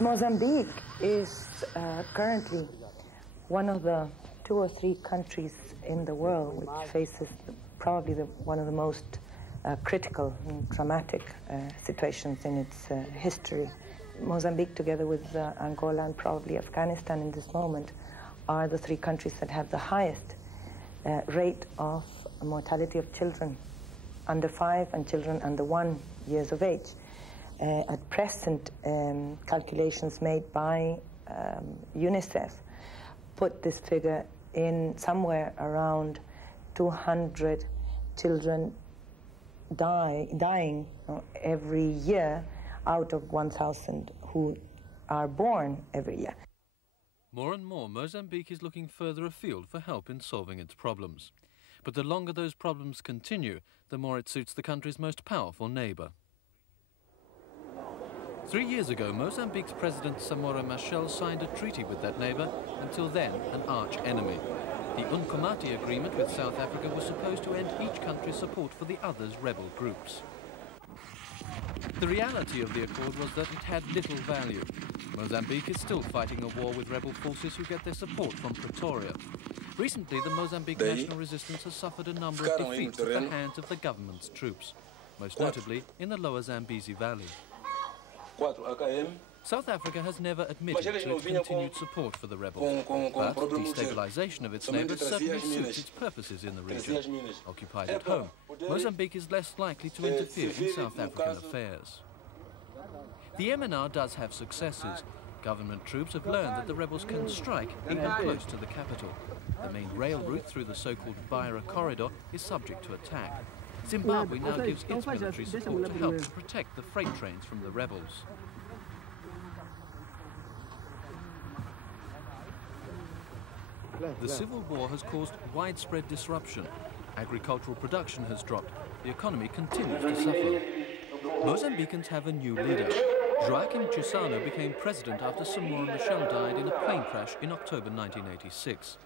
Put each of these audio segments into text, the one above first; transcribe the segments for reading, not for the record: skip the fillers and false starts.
Mozambique is currently one of the 2 or 3 countries in the world which faces probably one of the most critical and traumatic situations in its history. Mozambique, together with Angola and probably Afghanistan in this moment, are the 3 countries that have the highest rate of mortality of children under 5 and children under 1 years of age. At present, calculations made by UNICEF put this figure in somewhere around 200 children dying every year out of 1,000 who are born every year. More and more, Mozambique is looking further afield for help in solving its problems. But the longer those problems continue, the more it suits the country's most powerful neighbour. 3 years ago, Mozambique's President Samora Machel signed a treaty with that neighbour, until then an arch-enemy. The Unkomati agreement with South Africa was supposed to end each country's support for the other's rebel groups. The reality of the accord was that it had little value. Mozambique is still fighting a war with rebel forces who get their support from Pretoria. Recently, the Mozambique national resistance has suffered a number of defeats at the hands of the government's troops, most notably in the lower Zambezi Valley. South Africa has never admitted to its continued support for the rebels, but destabilization of its neighbours certainly suits its purposes in the region. Occupied at home, Mozambique is less likely to interfere in South African affairs. The MNR does have successes. Government troops have learned that the rebels can strike even close to the capital. The main rail route through the so-called Beira corridor is subject to attack. Zimbabwe now gives its military support to help to protect the freight trains from the rebels. The civil war has caused widespread disruption. Agricultural production has dropped. The economy continues to suffer. Mozambicans have a new leader. Joaquim Chissano became president after Samora Machel died in a plane crash in October 1986.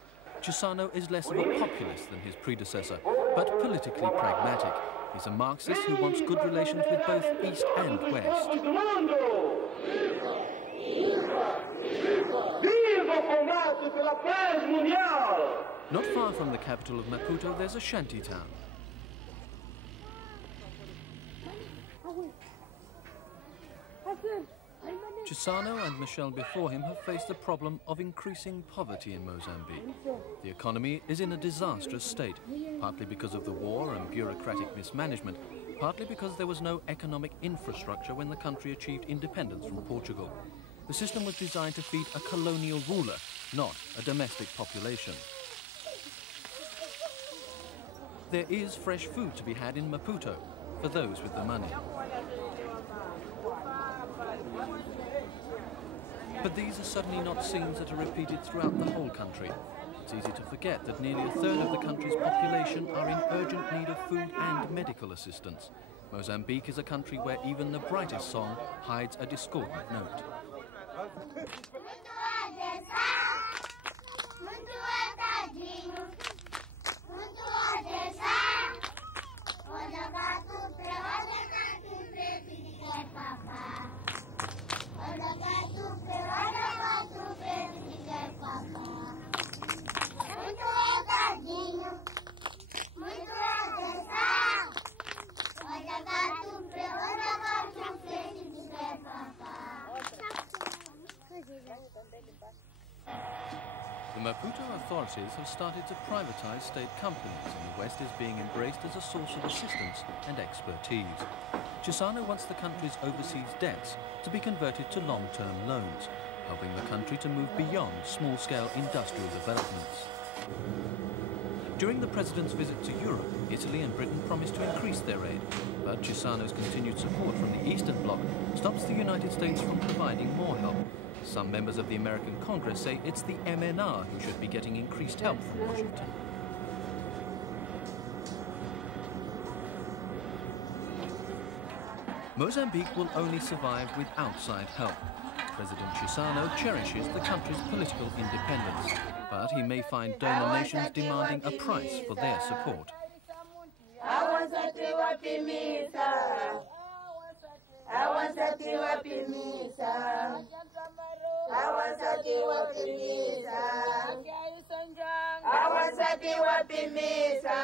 Chissano is less of a populist than his predecessor, but politically pragmatic. He's a Marxist who wants good relations with both East and West. Not far from the capital of Maputo, there's a shanty town. Chissano and Machel before him have faced the problem of increasing poverty in Mozambique. The economy is in a disastrous state, partly because of the war and bureaucratic mismanagement, partly because there was no economic infrastructure when the country achieved independence from Portugal. The system was designed to feed a colonial ruler, not a domestic population. There is fresh food to be had in Maputo, for those with the money. But these are certainly not scenes that are repeated throughout the whole country. It's easy to forget that nearly a third of the country's population are in urgent need of food and medical assistance. Mozambique is a country where even the brightest song hides a discordant note. The Maputo authorities have started to privatize state companies, and the West is being embraced as a source of assistance and expertise. Chissano wants the country's overseas debts to be converted to long-term loans, helping the country to move beyond small-scale industrial developments. During the president's visit to Europe, Italy and Britain promised to increase their aid, but Chissano's continued support from the Eastern Bloc stops the United States from providing more help. Some members of the American Congress say it's the MNR who should be getting increased help from Washington. Mozambique will only survive with outside help. President Chissano cherishes the country's political independence, but he may find donor nations demanding a price for their support. Awasati wapimisa. Awasati wapimisa.